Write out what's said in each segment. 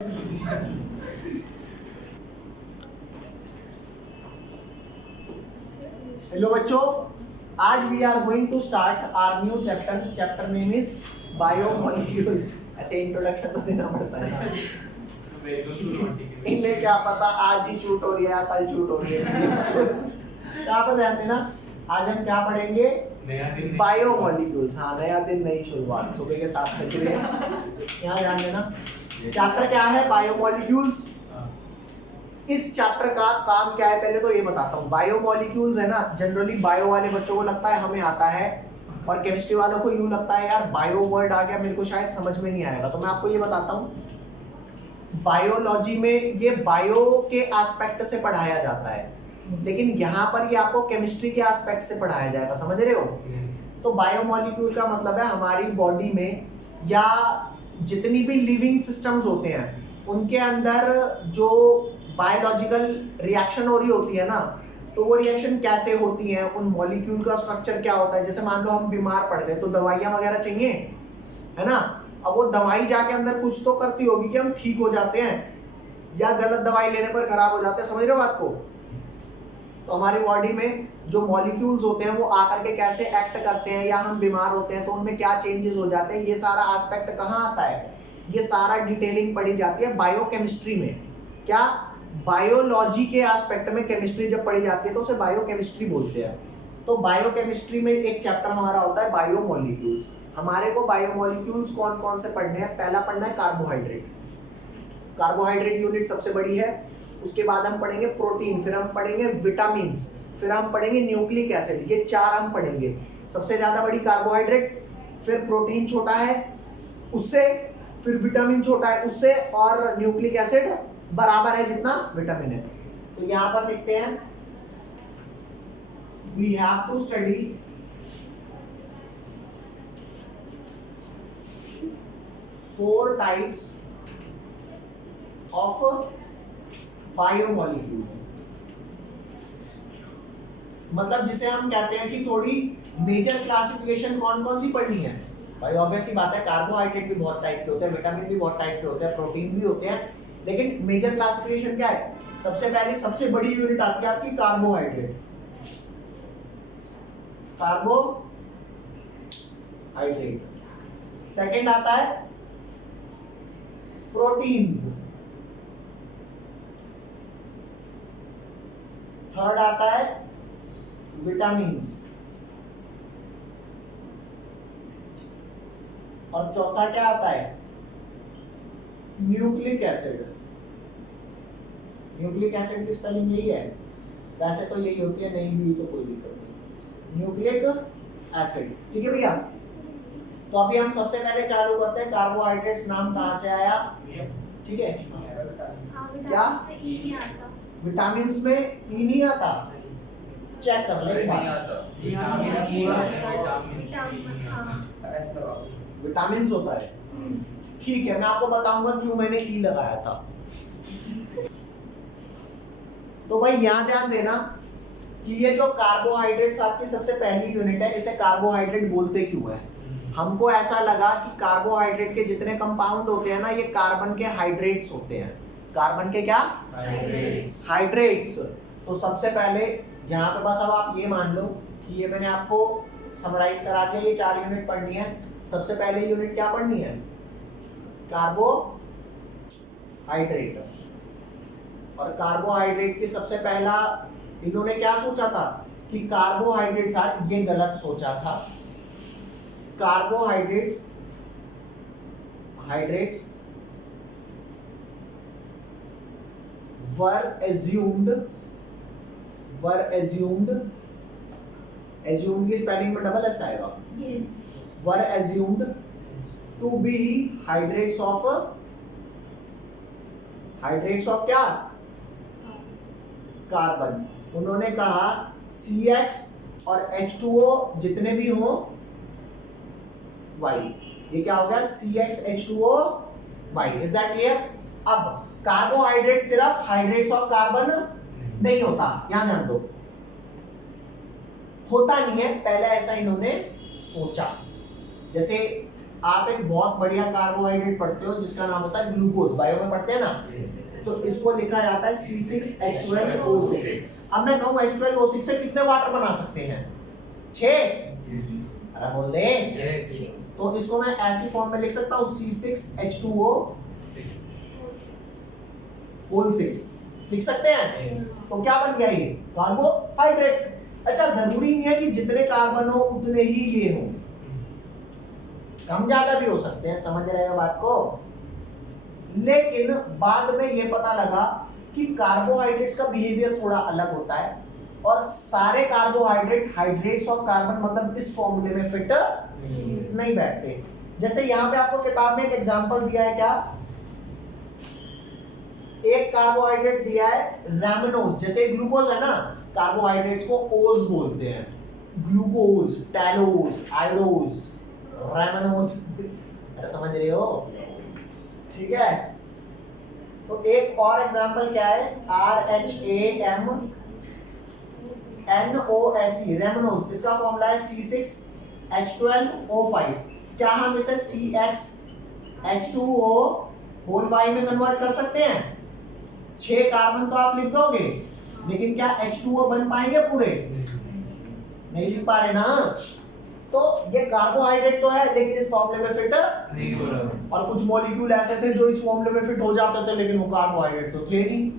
Hello बच्चों, आज we are going to start our new chapter. Chapter name is biomolecules. अच्छा, introduction तो देना पड़ता है. इन्हें क्या पता आज ही शूट हो रही है, कल शूट हो रही है. क्या पर ध्यान देना. आज हम क्या पढ़ेंगे? बायोमोलिक्यूल्स. हाँ, नया दिन नई शुरुआत. सुबह के 7 बज रहे हैं. यहाँ ध्यान देना. चैप्टर क्या है? बायोमोलिक्यूल्स. इस चैप्टर का काम क्या है पहले तो ये बताता हूँ. बायोमोलिक्यूल्स है ना, जनरली बायो वाले बच्चों को लगता है हमें आता है, और केमिस्ट्री वालों को यूं लगता है यार बायो वर्ड आ गया, मेरे को शायद समझ में नहीं आएगा. तो मैं आपको ये बताता हूँ, बायोलॉजी में ये बायो के एस्पेक्ट से पढ़ाया जाता है, लेकिन यहाँ पर ये आपको केमिस्ट्री के एस्पेक्ट से पढ़ाया जाएगा. समझ रहे हो? तो बायोमोलिक्यूल का मतलब है हमारी बॉडी में या जितनी भी लिविंग सिस्टम्स होते हैं उनके अंदर जो बायोलॉजिकल रिएक्शन हो रही होती है ना, तो वो रिएक्शन कैसे होती है, उन मॉलिक्यूल का स्ट्रक्चर क्या होता है. जैसे मान लो हम बीमार पड़ गए तो दवाइयाँ वगैरह चाहिए, है ना. अब वो दवाई जाके अंदर कुछ तो करती होगी कि हम ठीक हो जाते हैं, या गलत दवाई लेने पर खराब हो जाते हैं. समझ रहे हो बात को? तो हमारी बॉडी में जो मॉलिक्यूल्स होते हैं वो आकर के कैसे एक्ट करते हैं, या हम बीमार होते हैं तो उनमें क्या चेंजेस हो जाते हैं, ये सारा एस्पेक्ट कहाँ आता है? ये सारा डिटेलिंग पढ़ी जाती है बायोकेमिस्ट्री में. क्या? बायोलॉजी के एस्पेक्ट में केमिस्ट्री जब पढ़ी जाती है तो उसे बायोकेमिस्ट्री बोलते हैं. तो बायोकेमिस्ट्री में एक चैप्टर हमारा होता है बायोमोलिक्यूल्स. हमारे को बायोमोलिक्यूल्स कौन कौन से पढ़ने हैं? पहला पढ़ना है कार्बोहाइड्रेट. कार्बोहाइड्रेट यूनिट सबसे बड़ी है. उसके बाद हम पढ़ेंगे प्रोटीन, फिर हम पढ़ेंगे विटामिन्स, फिर हम पढ़ेंगे न्यूक्लिक एसिड. ये 4 हम पढ़ेंगे. सबसे ज्यादा बड़ी कार्बोहाइड्रेट, फिर प्रोटीन छोटा है उससे, फिर विटामिन छोटा है उससे, और न्यूक्लिक एसिड बराबर है जितना विटामिन है. तो यहां पर लिखते हैं we have to study four types of biomolecule. मतलब जिसे हम कहते हैं कि थोड़ी मेजर क्लासिफिकेशन कौन कौन सी पढ़नी है. भाई ऑब्वियस सी बात है, कार्बोहाइड्रेट भी बहुत टाइप के होते हैं, विटामिन भी बहुत टाइप के होते हैं, प्रोटीन भी होते हैं, लेकिन मेजर क्लासिफिकेशन क्या है? सबसे पहले सबसे बड़ी यूनिट आती है आपकी कार्बोहाइड्रेट. कार्बोहाइड्रेट. सेकंड आता है प्रोटीन्स. थर्ड आता है विटामिन्स. और चौथा क्या आता है? Nucleic acid. न्यूक्लिक एसिड की स्पेलिंग यही है, वैसे तो यही होती है, नहीं भी हुई तो कोई दिक्कत नहीं. Nucleic acid. ठीक है भैया. तो अभी हम सबसे पहले चालू करते हैं कार्बोहाइड्रेट्स. नाम कहाँ से आया? ठीक है. क्या विटामिन्स में ई नहीं आता? चेक कर ले एक बार. विटामिन्स होता है. ठीक है, मैं आपको बताऊंगा क्यों मैंने ई लगाया था. तो भाई यहां ध्यान देना कि ये जो कार्बोहाइड्रेट्स आपकी सबसे पहली यूनिट है, इसे कार्बोहाइड्रेट बोलते क्यों है? हमको ऐसा लगा कि कार्बोहाइड्रेट के जितने कंपाउंड होते हैं ना, ये कार्बन के हाइड्रेट्स होते हैं. कार्बन के क्या? हाइड्रेट्स. तो सबसे पहले यहाँ पे बस अब आप ये मान लो कि ये मैंने आपको समराइज करा दिया. ये 4 यूनिट पढ़नी है. सबसे पहले यूनिट क्या पढ़नी है? कार्बोहाइड्रेट. और कार्बोहाइड्रेट की सबसे पहला इन्होंने क्या सोचा था कि कार्बोहाइड्रेट्स, ये गलत सोचा था. कार्बोहाइड्रेट्स were assumed की स्पेलिंग में डबल एस आएगा. yes. were assumed to be hydrates of क्या? कार्बन. उन्होंने कहा CH और H2O जितने भी हो Y. ये क्या हो गया? CH2O Y. Is that clear? अब कार्बोहाइड्रेट सिर्फ हाइड्रेट्स ऑफ कार्बन नहीं होता, यहां ध्यान दो. होता नहीं है, पहले ऐसा इन्होंने सोचा. जैसे आप एक बहुत बढ़िया कार्बोहाइड्रेट पढ़ते हो जिसका नाम होता है ग्लूकोज, बायो में पढ़ते हैं ना, तो इसको लिखा जाता है C6H12O6। अब मैं कहूँ H12O6 से कितने वाटर बना सकते हैं? 6। अरे बोल दे। तो इसको मैं ऐसी फॉर्म में लिख सकता हूँ C6H2O6 लिख सकते हैं। तो क्या बन गया ये? कार्बोहाइड्रेट। अच्छा, जरूरी नहीं है कि जितने कार्बन हो उतने ही ये हो, कम ज्यादा भी हो सकते हैं, समझ रहे हो बात को। लेकिन बाद में ये पता लगा कि कार्बोहाइड्रेट्स का बिहेवियर थोड़ा अलग होता है और सारे कार्बोहाइड्रेट हाइड्रेट्स ऑफ कार्बन मतलब इस फॉर्मूले में फिट नहीं बैठते। जैसे यहाँ पे आपको किताब में एक एग्जांपल दिया है, क्या एक कार्बोहाइड्रेट दिया है रैमनोज, जैसे ग्लूकोज है ना, कार्बोहाइड्रेट्स को ओज बोलते हैं, ग्लूकोज, टैलोज, आयोडोज, रैमनोज। अरे समझ रहे हो? ठीक है। तो एक और एग्जांपल क्या है, RHAMNOSE, रैमनोज, इसका फॉर्मूला है C6H12O5। क्या हम इसे CXH2O होल Y में कन्वर्ट कर सकते हैं? 6 कार्बन तो आप लिख दोगे, लेकिन क्या H2O बन पाएंगे पूरे? नहीं लिख पा रहे ना। तो ये कार्बोहाइड्रेट तो है लेकिन इस फॉर्मूले में फिट नहीं हो रहा। और कुछ मॉलिक्यूल ऐसे थे जो इस फॉर्मूले में फिट हो जाते थे लेकिन वो कार्बोहाइड्रेट तो थे नहीं।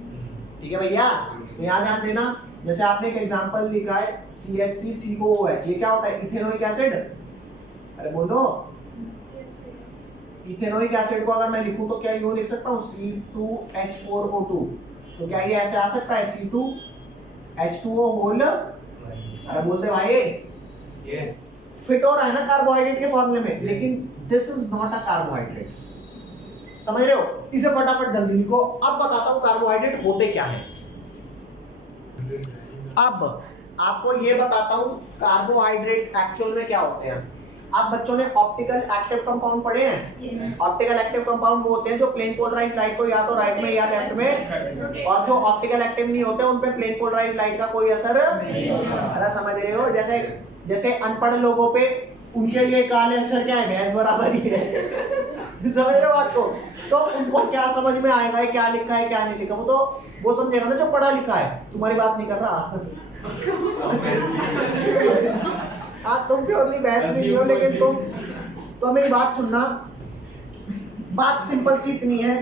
ठीक है भैया, तो यहाँ ध्यान देना। जैसे आपने एक एग्जांपल लिखा है CH3COOH, ये क्या होता है? Ethanoic acid. अरे बोलो, इथेनोइक एसिड को अगर मैं लिखूं तो क्या यूं लिख सकता हूं C2H4O2। तो क्या ये ऐसे आ सकता है C2H2O होल? अरे बोलते भाई, यस, फिट हो रहा है ना कार्बोहाइड्रेट के फॉर्मूले में, लेकिन this is not a carbohydrate. समझ रहे हो? इसे फटाफट जल्दी लिखो। अब बताता हूं कार्बोहाइड्रेट होते क्या है। अब आपको ये बताता हूं कार्बोहाइड्रेट एक्चुअल में क्या होते हैं। आप बच्चों ने ऑप्टिकल एक्टिव कंपाउंड पढ़े हैं? ऑप्टिकल एक्टिव कंपाउंड वो होते हैं जो प्लेन पोलराइज्ड लाइट को या तो राइट में या लेफ्ट में, और जो ऑप्टिकल एक्टिव नहीं होते उन पे प्लेन पोलराइज्ड लाइट का कोई असर नहीं होता। अरे समझ रहे हो? जैसे अनपढ़ लोगों पे उनके लिए काले अक्षर क्या है? भैंस बराबर ही है। समझ रहे हो बात को? तो उनको क्या समझ में आएगा क्या लिखा है क्या नहीं लिखा? वो समझेगा ना जो पढ़ा लिखा है। तुम्हारी बात नहीं कर रहा। हाँ, तुम प्योरली बहस नहीं हो, लेकिन तो मेरी बात सुनना। बात सिंपल सी इतनी है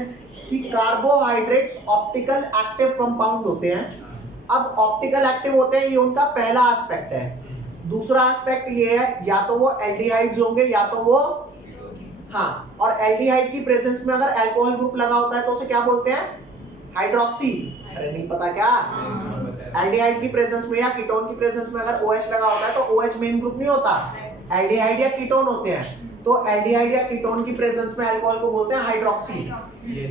कि कार्बोहाइड्रेट्स ऑप्टिकल एक्टिव कंपाउंड होते हैं। अब ऑप्टिकल एक्टिव होते हैं, ये उनका पहला एस्पेक्ट है। दूसरा एस्पेक्ट ये है, या तो वो एल्डिहाइड्स होंगे या तो वो, हाँ, और एल्डिहाइड की प्रेजेंस में अगर अल्कोहल ग्रुप लगा होता है तो उसे क्या बोलते हैं? हाइड्रोक्सी। अरे नहीं पता क्या? एल्डिहाइड की प्रेजेंस में या कीटोन की प्रेजेंस में अगर OH लगा होता है तो OH मेन ग्रुप नहीं होता, एल्डिहाइड या कीटोन होते हैं। तो एल्डिहाइड या कीटोन की प्रेजेंस में अल्कोहल को बोलते हैं हाइड्रोक्सी।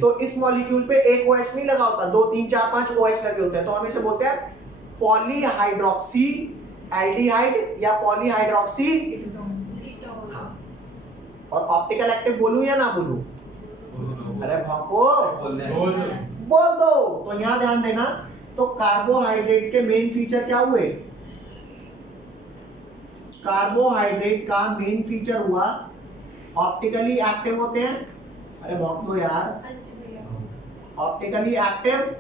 तो इस मॉलिक्यूल पे एक OH नहीं लगा होता, 2 3 4 5 OH लगे होते हैं, तो हम इसे बोलते हैं पॉलीहाइड्रोक्सी एल्डिहाइड या पॉलीहाइड्रोक्सी। और ऑप्टिकल एक्टिव बोलूं या ना बोलूं? अरे भौंको, बोल दो। तो यहां ध्यान देना। तो कार्बोहाइड्रेट्स के मेन फीचर क्या हुए? कार्बोहाइड्रेट का मेन फीचर हुआ ऑप्टिकली एक्टिव होते हैं। अरे भौंक दो यार, ऑप्टिकली एक्टिव।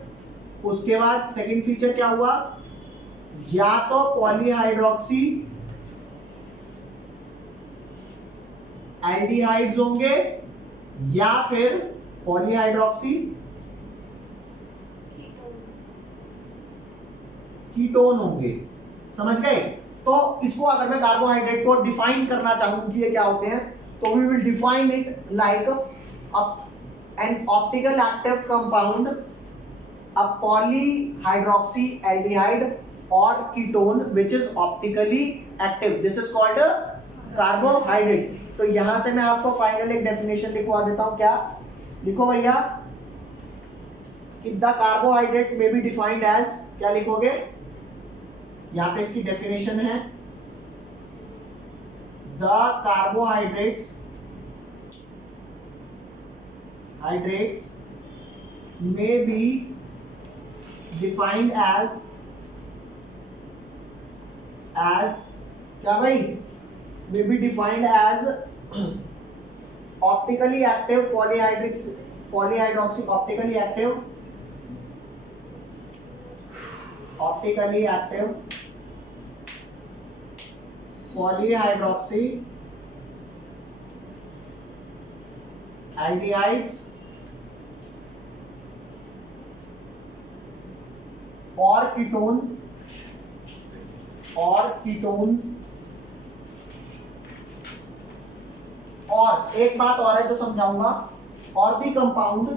उसके बाद सेकंड फीचर क्या हुआ? या तो पॉलीहाइड्रोक्सी एल्डिहाइड्स होंगे या फिर पॉलीहाइड्रोक्सी कीटोन होंगे। समझ गए? तो इसको अगर मैं कार्बोहाइड्रेट को डिफाइन करना चाहूं कि ये क्या होते हैं, तो we will define it like an optical active compound, a polyhydroxy aldehyde और ketone which is optically active. This is called carbohydrate. तो यहां से मैं आपको फाइनल एक डेफिनेशन लिखवा देता हूं। क्या लिखो भैया? कि the carbohydrates may be defined as, क्या लिखोगे? यहां पे इसकी डेफिनेशन है, the carbohydrates may be defined as क्या भाई? may be defined as optically active polyhydroxy optically active polyhydroxy aldehydes और कीटोन्स। और एक बात और है जो समझाऊंगा, और the compound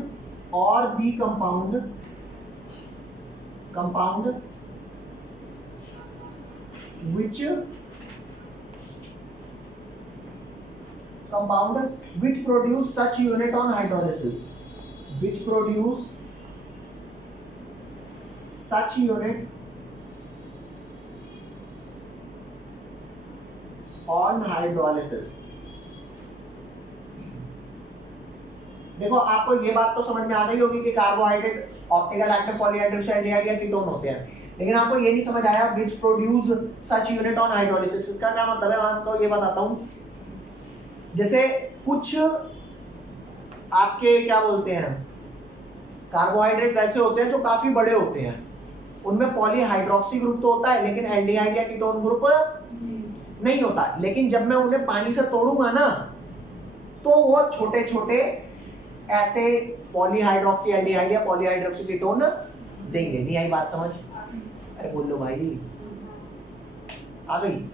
which produce such unit on hydrolysis, देखो आपको ये बात तो समझ में आ गई होगी कि carbohydrate optical active polyhydroxy aldehyde या कीटोन होते हैं, लेकिन आपको ये नहीं समझ आया which produce such unit on hydrolysis. इसका क्या मतलब है, मैं आपको ये बताता हूं। जैसे कुछ आपके क्या बोलते हैं कार्बोहाइड्रेट्स ऐसे होते हैं जो काफी बड़े होते हैं, उनमें पॉलीहाइड्रोक्सी ग्रुप तो होता है लेकिन एल्डिहाइड या कीटोन ग्रुप नहीं होता। लेकिन जब मैं उन्हें पानी से तोड़ूंगा ना तो वो छोटे छोटे ऐसे पॉलीहाइड्रोक्सी एल्डिहाइड या पॉलीहाइड्रोक्सी कीटोन देंगे। नहीं आई बात समझ? अरे बोल लो भाई, आ गई?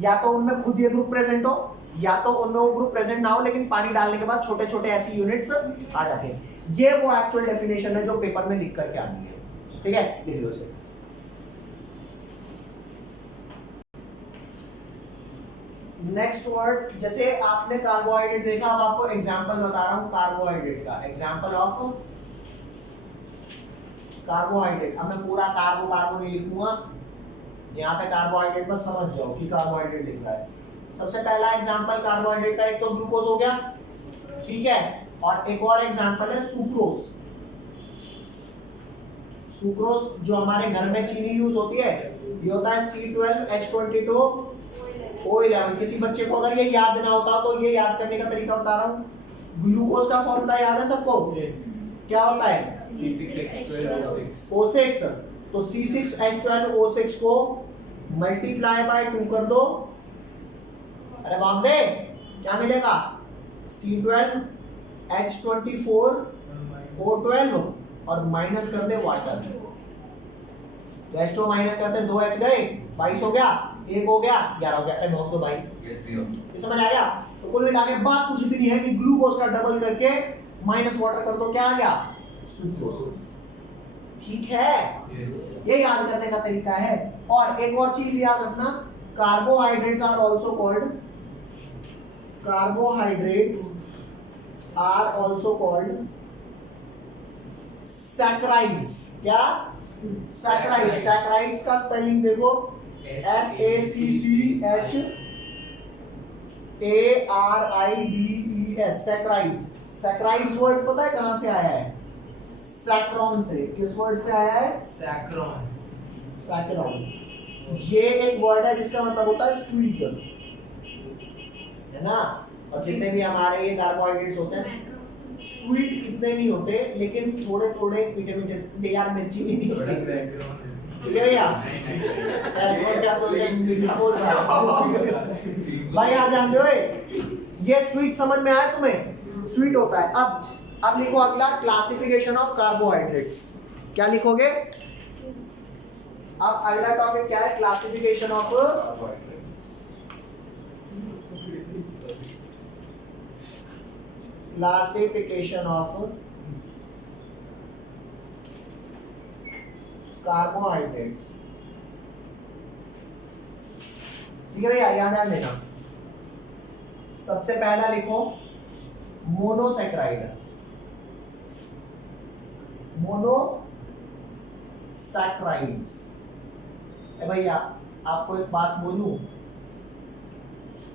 या तो उनमें खुद ये ग्रुप प्रेजेंट हो या तो उनमें वो ग्रुप प्रेजेंट ना हो, लेकिन पानी डालने के बाद छोटे छोटे ऐसी यूनिट्स आ जाते हैं। ये वो एक्चुअल डेफिनेशन है जो पेपर में लिख करके आनी है। ठीक है, लिख लो इसे। नेक्स्ट वर्ड, जैसे आपने कार्बोहाइड्रेट देखा, अब आपको एग्जांपल बता रहा हूं कार्बोहाइड्रेट का। Example of carbohydrate. अब मैं पूरा कार्बो नहीं लिखूंगा, यहाँ पे कार्बोहाइड्रेट बस समझ जाओ कि कार्बोहाइड्रेट लिख रहा है। सबसे पहला एग्जांपल कार्बोहाइड्रेट का एक तो ग्लूकोज हो गया, ठीक है, और एक और एग्जांपल है सुक्रोज। सुक्रोज जो हमारे घर में चीनी यूज होती है, ये होता है C12H22O11। किसी बच्चे को अगर ये याद ना होता तो ये याद करने का तरीका बता रहा हूँ। ग्लूकोज का फॉर्मूला याद है सबको? क्या होता है? C6H12O6। तो C6H12O6 को मल्टीप्लाई बाय 2 कर दो, अरे बाबे क्या मिलेगा? C12H24O12 और माइनस कर दे वाटर, तो H2 माइनस करते 2H गए, 22 हो गया, 1 हो गया, 11 हो गया। अरे बहुत तो भाई ये समझ आ गया? तो कुल मिला के बात कुछ इतनी है कि ग्लूकोज का डबल करके माइनस वाटर कर दो, क्या आ गया? सुक्रोज। ठीक है, ये याद करने का तरीका है। और एक और चीज याद रखना, carbohydrates are also called saccharides. क्या? सैकराइड्स। सैकराइड्स का स्पेलिंग देखो, SACCHARIDES, सैकराइड्स। सैकराइड्स वर्ड पता है कहां से आया है? सैक्रॉन से। किस वर्ड से आया है? सैक्रॉन। ये एक वर्ड है जिसका मतलब होता है स्वीट, है ना? और जितने भी हमारे ये कार्बोहाइड्रेट्स होते हैं स्वीट इतने नहीं होते, लेकिन थोड़े थोड़े मीठे मीठे, यार मिर्ची भी नहीं होती, ठीक है भैया? सैक्रॉन क्या तो से मीठा बोल रहा है भाई, आ जान दो। ये स्वीट समझ में आया तुम्हें? स्वीट होता है। अब लिखो अगला, क्लासिफिकेशन ऑफ कार्बोहाइड्रेट्स। क्या लिखोगे? अब अगला टॉपिक क्या है? Classification of carbohydrates. ठीक है भैया, याद ध्यान देना। सबसे पहला लिखो मोनोसैकराइड। मोनोसैकराइड्स। भैया आपको एक बात बोलूं,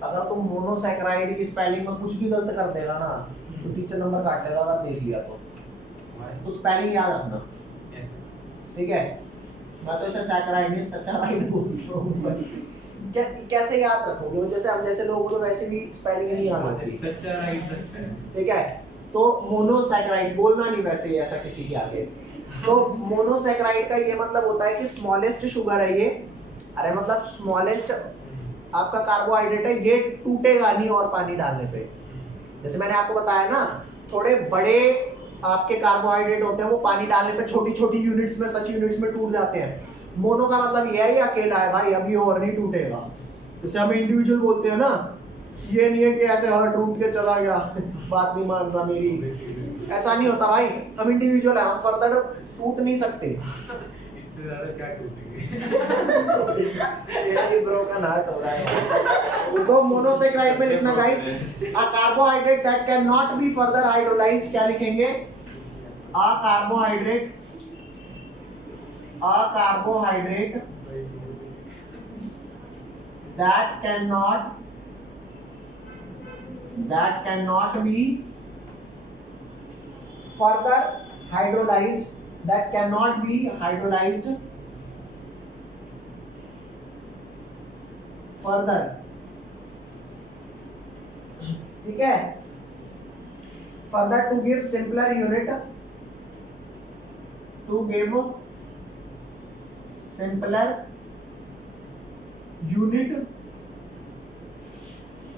अगर तुम मोनोसैकराइड की स्पेलिंग में कुछ भी गलत कर देगा ना तो टीचर नंबर काट लेगा, अगर देख लिया तो स्पेलिंग याद रखना, ठीक है? मैं तो इसे सैकराइड नहीं सैकराइड बोलता हूं, कैसे याद रखोगे? जैसे हम जैसे लोगों को तो वैसे भी स्पेलिंग नहीं याद होती। सच्चा राइट सच्चा है। ठीक है, तो मोनोसैकेराइड बोलना नहीं वैसे ऐसा किसी के आगे। तो मोनोसैकेराइड का ये मतलब होता है कि स्मॉलेस्ट शुगर है ये, अरे मतलब स्मॉलेस्ट आपका कार्बोहाइड्रेट है, ये टूटेगा नहीं और पानी डालने पे। जैसे मैंने आपको बताया ना, थोड़े बड़े आपके कार्बोहाइड्रेट होते हैं वो पानी डालने पे छोटी छोटी यूनिट्स में, सच यूनिट्स में टूट जाते हैं। मोनो का मतलब ये है, ये अकेला है भाई, अभी और नहीं टूटेगा। जैसे हम इंडिविजुअल बोलते हैं ना, ये नहीं है कि ऐसे हर टूट के चला गया बात नहीं मान रहा मेरी, ऐसा नहीं होता भाई। हम इंडिविजुअल है, हम फर्दर टूट नहीं सकते। इससे ज्यादा क्या टूटेंगे? ये ब्रोकन हार्ट हो रहा है। तो मोनोसैकेराइड में लिखना guys, a carbohydrate that can not be further hydrolysed, क्या लिखेंगे? A carbohydrate that cannot be further hydrolyzed, further, ठीक है? Further to give simpler unit,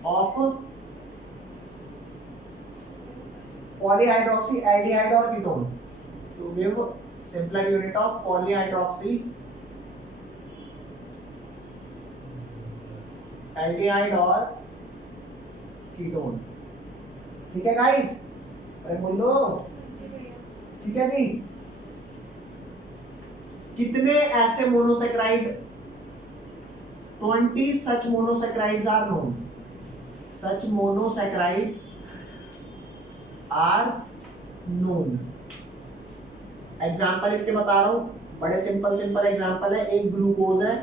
of polyhydroxy aldehyde or ketone, to give simpler unit of polyhydroxy aldehyde or ketone। ठीक है guys, अरे बोलो ठीक है जी। कितने ऐसे monosaccharide? 20 such monosaccharides are known. Such monosaccharides are known. Example इसके बता रहा हूं, बड़े सिंपल एग्जाम्पल है। एक ग्लूकोज है,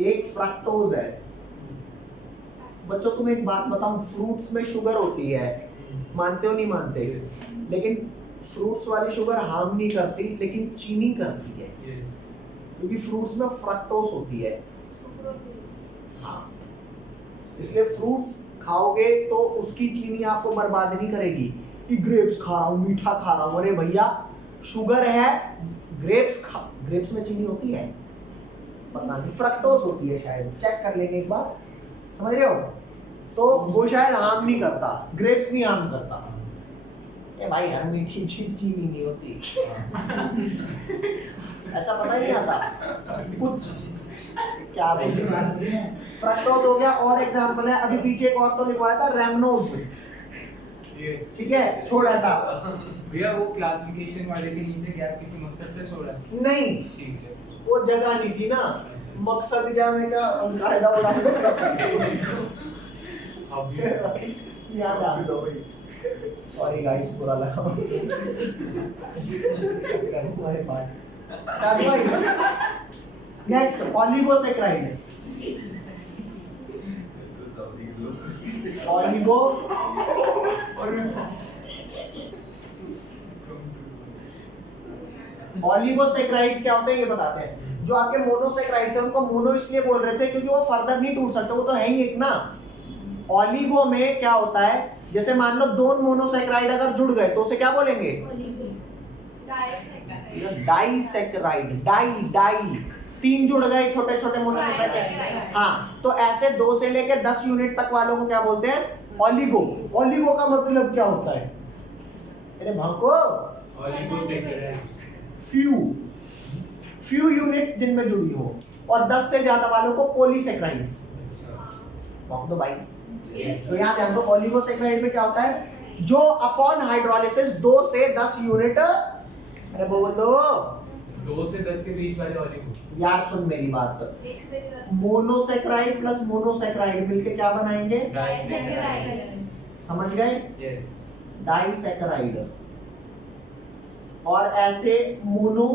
एक फ्रक्टोज है। बच्चों तुम एक बात बताऊं, फ्रूट्स में शुगर होती है, मानते हो नहीं मानते? लेकिन फ्रूट्स वाली शुगर हार्म नहीं करती, लेकिन चीनी करती है। क्योंकि फ्रूट्स में फ्रक्टोज होती है। हाँ, इसलिए फ्रूट्स खाओगे तो उसकी चीनी आपको बर्बाद नहीं करेगी कि ग्रेप्स खा रहा हूँ, मीठा खा रहा हूँ। अरे भैया, शुगर है, ग्रेप्स में चीनी होती है? पता नहीं, फ्रक्टोज होती है शायद, चेक कर लेंगे एक बार, समझ रहे हो? तो वो शायद हार्म नहीं करता, ग्रेप्स नहीं हार्म करता। ये भाई हर मीठी चीज चीनी नहीं होती ऐसा पता ही नहीं आता कुछ। क्या फ्रक्टोज हो गया। और एग्जांपल है, अभी पीछे एक और तो लिखवाया था, रेमनोज। ठीक है, छोड़ा था भैया। वो क्लासिफिकेशन वाले के नीचे गैप किसी मकसद से छोड़ा? नहीं, ठीक है, वो जगह नहीं थी ना। मकसद क्या में क्या कायदा याद आ दो भाई। सॉरी गाइस, बुरा लगा नेक्स्ट, ऑलिगोसैकेराइड। ऑलिगोसैकेराइड्स क्या होते हैं ये बताते हैं। जो आपके मोनोसैकेराइड थे उनको मोनो इसलिए बोल रहे थे क्योंकि वो फर्दर नहीं टूट सकते, वो तो है ही एक ना। ऑलिगो में क्या होता है, जैसे मान लो दो मोनोसैकेराइड अगर जुड़ गए तो उसे क्या बोलेंगे? डाइसैकेराइड। डाई तीन जुड़ गए छोटे छोटे मोनोसैकेराइड। हाँ, तो ऐसे 2 से लेकर 10 यूनिट तक वालों को क्या बोलते हैं? ऑलिगो। ऑलिगो का मतलब क्या होता है? अरे भाको, फ्यू यूनिट्स जिनमें जुड़ी हो, और 10 से ज्यादा वालों को पॉलीसैकेराइड्स। तो भाई तो यहाँ ध्यान दो, ऑलिगोसैकेराइड में क्या होता है? जो अपॉन हाइड्रोलिसिस 2 से 10 यूनिट, अरे बोल दो, 2 से 10 के बीच वाले ऑलिगो। यार सुन मेरी बात, मोनोसैकेराइड प्लस मोनोसैकेराइड मिलके क्या बनाएंगे? डाइसैकेराइड। समझ गए? Yes, disaccharide. और ऐसे मोनो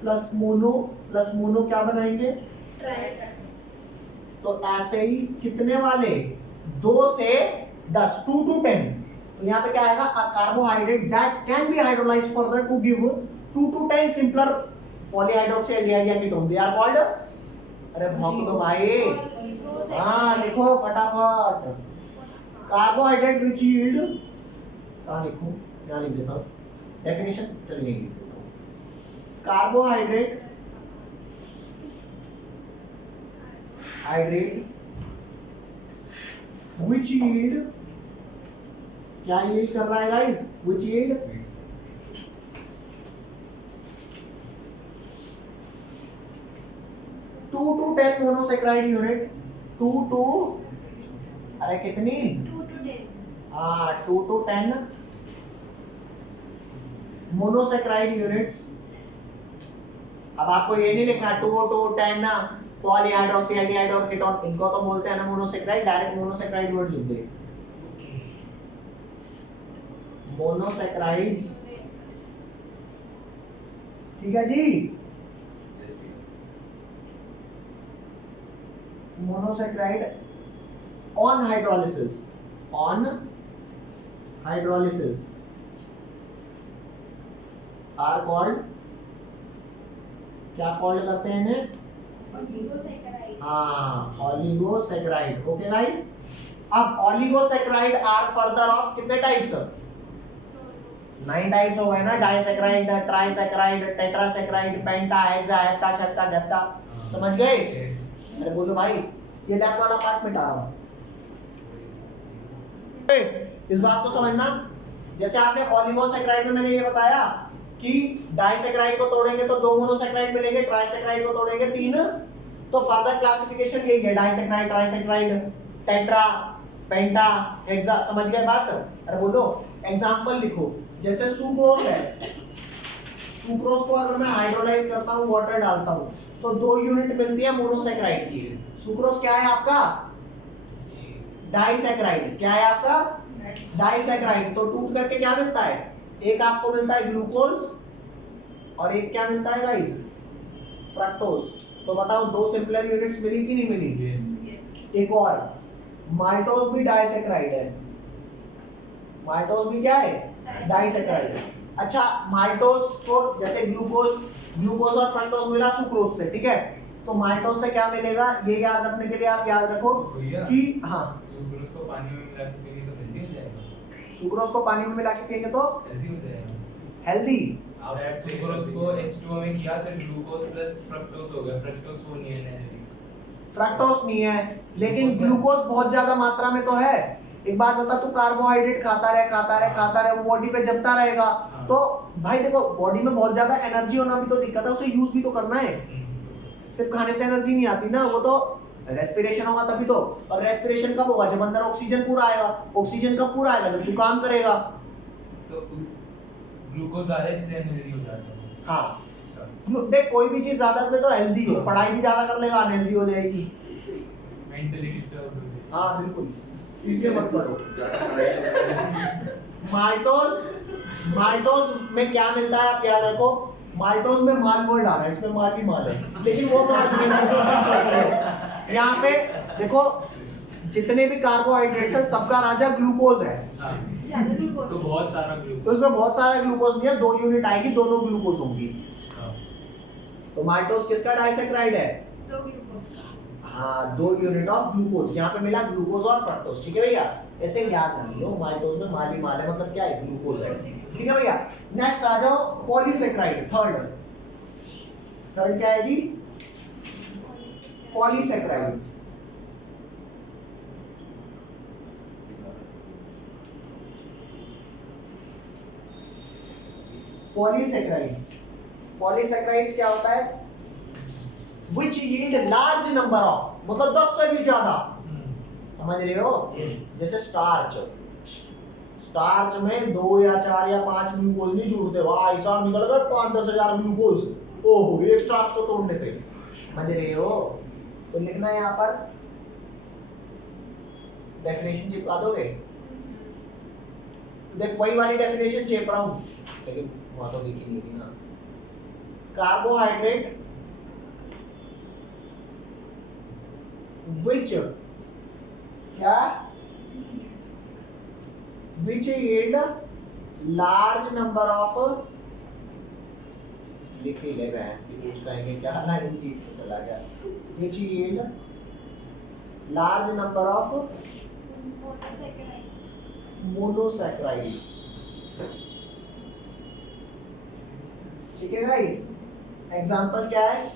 प्लस मोनो क्या बनाएंगे? तो ऐसे ही कितने वाले? 2 से 10, 2 to 10। तो यहाँ पे क्या आएगा? A carbohydrate that can be hydrolysed further to give 2 to 10 simpler polyhydroxy aldehyde या कीटोन, दे आर कॉल्ड अरे भौंक दो भाई। हाँ लिखो फटाफट। कार्बोहाइड्रेट विच यील्ड, कहाँ लिखूं, यहाँ लिख देता हूँ डेफिनेशन, चलिए लिख देता हूँ। कार्बोहाइड्रेट which yield, क्या yield कर रहा है guys, which yield 2 to 10 monosaccharide unit, 2 to, अरे कितनी, 2 to 10, हाँ 2 to 10 मोनोसेक्राइड यूनिट्स। अब आपको ये नहीं लिखना 2 to 10 पॉलीहाइड्रोक्सी एल्डिहाइड और कीटोन, इनको तो बोलते हैं ना मोनोसेक्राइड, डायरेक्ट मोनोसेक्राइड वर्ड लिख दे। मोनोसेक्राइड्स, ठीक है जी। Monosaccharide on hydrolysis, on hydrolysis are called, क्या कॉल्ड करते हैं इन्हें, हाँ ऑलिगोसेक्राइड। ओके गाइस, अब ऑलिगोसेक्राइड आर फर्दर ऑफ कितने टाइप्स, 9 टाइप्स हो गए ना, disaccharide, trisaccharide, tetrasaccharide, penta, hexa, hepta, शेप्टा, डेप्टा, समझ गए? अरे बोलो भाई, ये लेफ्ट वाला पार्ट मिटा रहा हूं, इस बात को समझना। जैसे आपने ऑलिगोसेक्राइड में मैंने ये बताया कि डाइसेक्राइड को तोड़ेंगे तो 2 मोनोसेक्राइड मिलेंगे, ट्राइसेक्राइड को तोड़ेंगे 3, तो फर्दर क्लासिफिकेशन यही है, डाइसेक्राइड, ट्राइसेक्राइड, टेट्रा, पेंटा, हेक्सा, समझ गए बात? अरे बोलो एग्जांपल लिखो, जैसे सुक्रोज है, सुक्रोज को अगर मैं हाइड्रोलाइज करता हूँ, वाटर डालता हूँ, तो 2 यूनिट मिलती है मोनोसेक्राइड की। सुक्रोज क्या है आपका, डाइसेक्राइड, क्या है आपका, डाइसेक्राइड। तो टूट करके क्या मिलता है, एक आपको मिलता है ग्लूकोज और एक क्या मिलता है गाइस, फ्रक्टोज। तो बताओ 2 सिंपलर यूनिट्स मिली कि नहीं मिली? एक और माल्टोज भी डाइसेक्राइड है, माल्टोज भी क्या है, डाइसेक्राइड है। अच्छा माल्टोज को जैसे ग्लूकोज और फ्रक्टोज मिला सुक्रोज से, ठीक है, तो माल्टोज से क्या मिलेगा, ये याद रखने के लिए आप याद रखो कि हाँ सुक्रोज को पानी में मिला के पिएंगे तो हेल्दी हो जाएगा, सुक्रोज को पानी में मिला के पिएंगे तो हेल्दी हो जाएगा, हेल्दी। अब सुक्रोज को H2O में किया फिर ग्लूकोज प्लस फ्रक्टोज हो गया, फ्रक्टोज वो नहीं है, फ्रक्टोज नहीं है, लेकिन ग्लूकोज बहुत ज्यादा मात्रा में तो है। एक बात बता, तू कार्बोहाइड्रेट खाता रहे, वो बॉडी पे जमता रहेगा, तो भाई देखो बॉडी में बहुत ज्यादा एनर्जी होना भी तो दिक्कत है, उसे यूज भी तो करना है, सिर्फ खाने से एनर्जी नहीं आती ना, वो तो रेस्पिरेशन होगा तभी तो। और रेस्पिरेशन कब होगा, जब अंदर ऑक्सीजन पूरा आएगा। ऑक्सीजन कब पूरा आएगा, जब तू काम करेगा। तो ग्लूकोज ज्यादा इसलिए अनहेल्दी हो जाता है। हाँ देख, कोई भी चीज ज्यादा में तो हेल्दी है, पढ़ाई भी ज्यादा कर लेगा अनहेल्दी हो जाएगी, मेंटली डिस्टर्ब हो जाएगी। हाँ बिल्कुल, इसलिए मत करो। माल्टोज में क्या मिलता है आप याद रखो, माल्टोज में माल वर्ड आ रहा है, इसमें माल ही माल है, लेकिन वो माल नहीं है। यहाँ पे देखो जितने भी कार्बोहाइड्रेट्स हैं सबका राजा ग्लूकोज है, तो बहुत सारा ग्लूकोज, तो इसमें बहुत सारा ग्लूकोज नहीं है, 2 यूनिट आएगी, दोनों ग्लूकोज होंगी। तो माल्टोज किसका डाइसेक्राइड है, 2 ग्लूकोज का, हाँ 2 यूनिट ऑफ ग्लूकोज, यहाँ पे मिला ग्लूकोज और फ्रक्टोज, ठीक है भैया। ऐसे याद नहीं लो, माल्टोज में माल ही माल है, मतलब क्या है, ग्लूकोज है, ठीक है भैया। नेक्स्ट आ जाओ पॉलीसेक्राइड, थर्ड क्या है जी, पॉलीसेक्राइड्स। पॉलीसेक्राइड्स क्या होता है, which yield large number of, मतलब 10 से भी ज्यादा, समझ रहे हो? जैसे स्टार्च में 2 या 4 या 5 ग्लूकोज नहीं छूटते, भाई साहब निकल गए 5-10 हजार ग्लूकोज, ओहो एक स्टार्च को तोड़ने पे, समझ रहे हो? तो लिखना है यहाँ पर, डेफिनेशन चिपका दोगे, देख वही वाली डेफिनेशन चिप रहा हूं, लेकिन वहां तो दिखी नहीं रही ना। कार्बोहाइड्रेट which क्या, which yield large number of लिख ही ले भैंस की पूछ कहेंगे क्या लाइन बीच में चला गया which yield large number of monosaccharides ठीक है गाइस एग्जांपल क्या है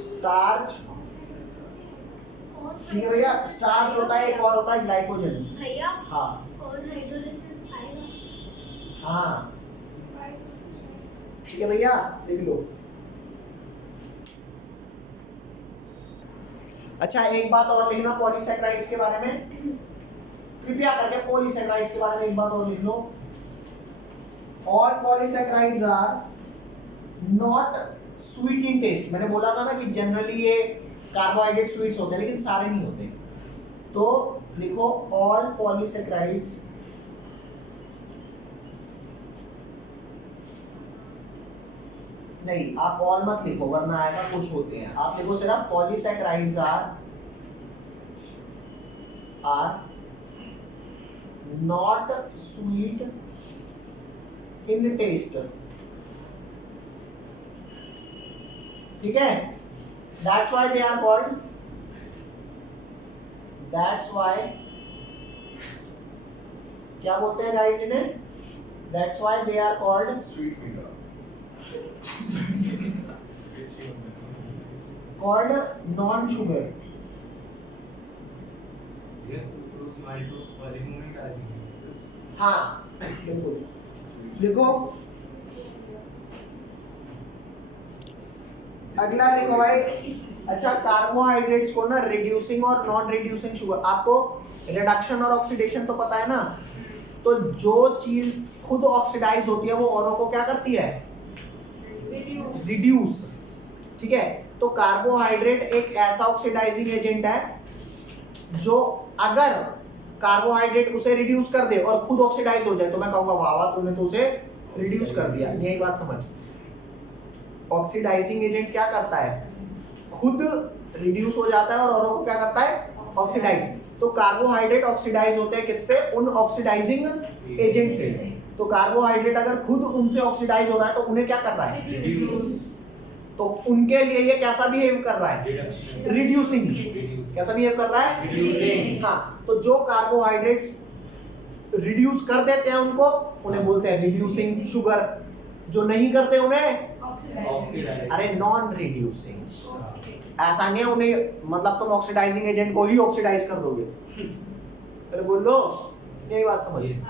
स्टार्च ठीक है भैया स्टार्च होता है एक और होता है ग्लाइकोजन भैया हाँ और हाइड्रोलिसिस आएगा हाँ ठीक है भैया लिख लो अच्छा एक बात और लिखना पॉलीसैकेराइड्स के बारे में कृपया करके पॉलीसैकेराइड्स के बारे में एक बात और लिख लो all polysaccharides are not sweet in taste मैंने बोला था ना कि जनरली ये कार्बोहाइड्रेट स्वीट्स होते हैं लेकिन सारे नहीं होते तो लिखो ऑल पॉलीसैकेराइड्स नहीं आप ऑल मत लिखो वरना आएगा कुछ होते हैं आप लिखो सिर्फ polysaccharides are not sweet in taste ठीक है that's why they are called that's why क्या बोलते हैं गाइस इन्हें that's why they are called sweet मीठा called non-sugar. Yes, sucrose, maltose, polymer में डाल देंगे. हाँ बिल्कुल लिखो अगला लिखो भाई अच्छा कार्बोहाइड्रेट्स को ना रिड्यूसिंग और नॉन रिड्यूसिंग शुगर आपको रिडक्शन और ऑक्सीडेशन तो पता है ना तो जो चीज खुद ऑक्सीडाइज होती है वो औरों को क्या करती है रिड्यूस ठीक है तो कार्बोहाइड्रेट एक ऐसा ऑक्सीडाइजिंग एजेंट है जो अगर कार्बोहाइड्रेट उसे रिड्यूस कर दे और खुद ऑक्सीडाइज हो जाए तो मैं कहूंगा वाह वाह तूने तो उसे रिड्यूस कर दिया यही बात समझ ऑक्सीडाइजिंग एजेंट क्या करता है खुद रिड्यूस हो जाता है और औरों को क्या करता है ऑक्सीडाइज तो कार्बोहाइड्रेट ऑक्सीडाइज होते हैं किससे उन ऑक्सीडाइजिंग एजेंट से तो कार्बोहाइड्रेट अगर खुद उनसे ऑक्सीडाइज हो रहा है तो उन्हें क्या कर रहा है तो उनके लिए ये कैसा बिहेव कर रहा है रिड्यूसिंग कैसा बिहेव कर रहा है Reducing. हाँ तो जो कार्बोहाइड्रेट्स रिड्यूस कर देते हैं उनको उन्हें बोलते हैं रिड्यूसिंग शुगर जो नहीं करते उन्हें ऑक्सीडाइज. अरे नॉन रिड्यूसिंग ऐसा नहीं है उन्हें मतलब तुम ऑक्सीडाइजिंग एजेंट को ही ऑक्सीडाइज कर दोगे अरे बोलो यही बात समझ Yes.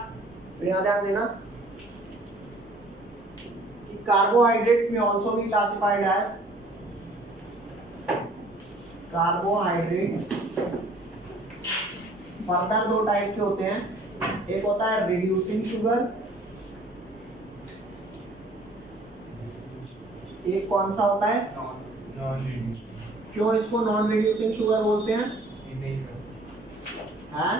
तो यहाँ ध्यान देना कि carbohydrates may also be classified as carbohydrates further दो टाइप के होते हैं एक होता है रिड्यूसिंग शुगर एक कौन सा होता है नॉन रिड्यूस. क्यों इसको नॉन रिड्यूसिंग शुगर बोलते हैं ये नहीं कर. हैं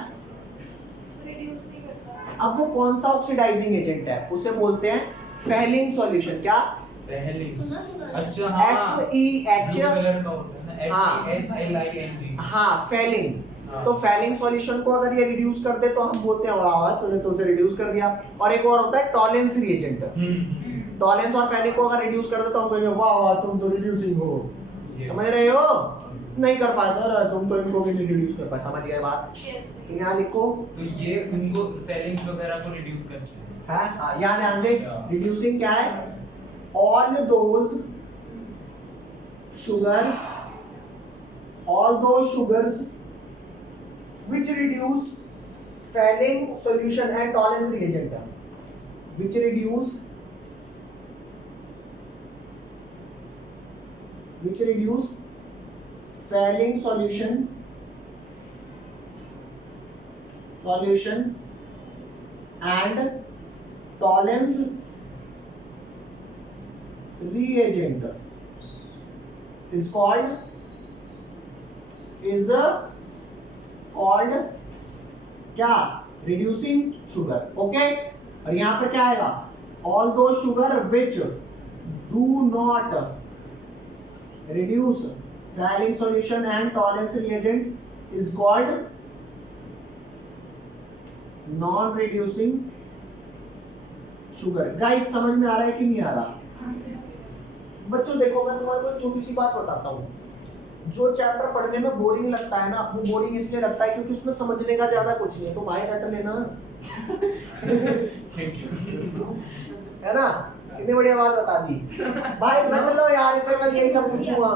रिड्यूस नहीं करता अब वो कौन सा ऑक्सीडाइजिंग एजेंट है उसे बोलते हैं फेलिंग सॉल्यूशन क्या पहले. सुना अच्छा हाँ. FEH ब्लू कलर का होता है ना. हाँ. FEHLING. हाँ फेलिंग हाँ. तो फेलिंग सॉल्यूशन को अगर ये रिड्यूस कर दे तो हम बोलते हैं वाह वाह तूने तो उसे रिड्यूस कर दिया और एक और होता है टॉलेंस रिएजेंट टॉलेंस और फेलिंग को अगर रिड्यूस कर दे तो हम कहेंगे वाह वाह तुम तो रिड्यूसिंग हो समझ रहे हो नहीं कर पाए तो तुम तो इनको भी नहीं रिड्यूस कर पाए समझ गए बात यस यहाँ लिखो तो ये उनको फेलिंग्स वगैरह को रिड्यूस करते हैं. है यहाँ ध्यान दे रिड्यूसिंग क्या है all those sugars which reduce Fehling solution and tolerance reagent which reduce Fehling solution and tolerance reagent is called क्या reducing sugar okay और यहाँ पर क्या आएगा all those sugar which do not reduce Fehling solution and tolerance reagent is called non reducing sugar guys समझ में आ रहा है कि नहीं आ रहा बच्चों देखो, मैं तुम्हारे को एक छोटी सी बात बताता हूँ। जो चैप्टर पढ़ने में बोरिंग लगता है ना, वो बोरिंग इसलिए लगता है क्योंकि उसमें समझने का ज्यादा कुछ नहीं है, तो भाई रट लेना। Thank you. है ना, कितनी बढ़िया बात बता दी भाई, रट लो यार, इससे कल यही सब पूछूंगा।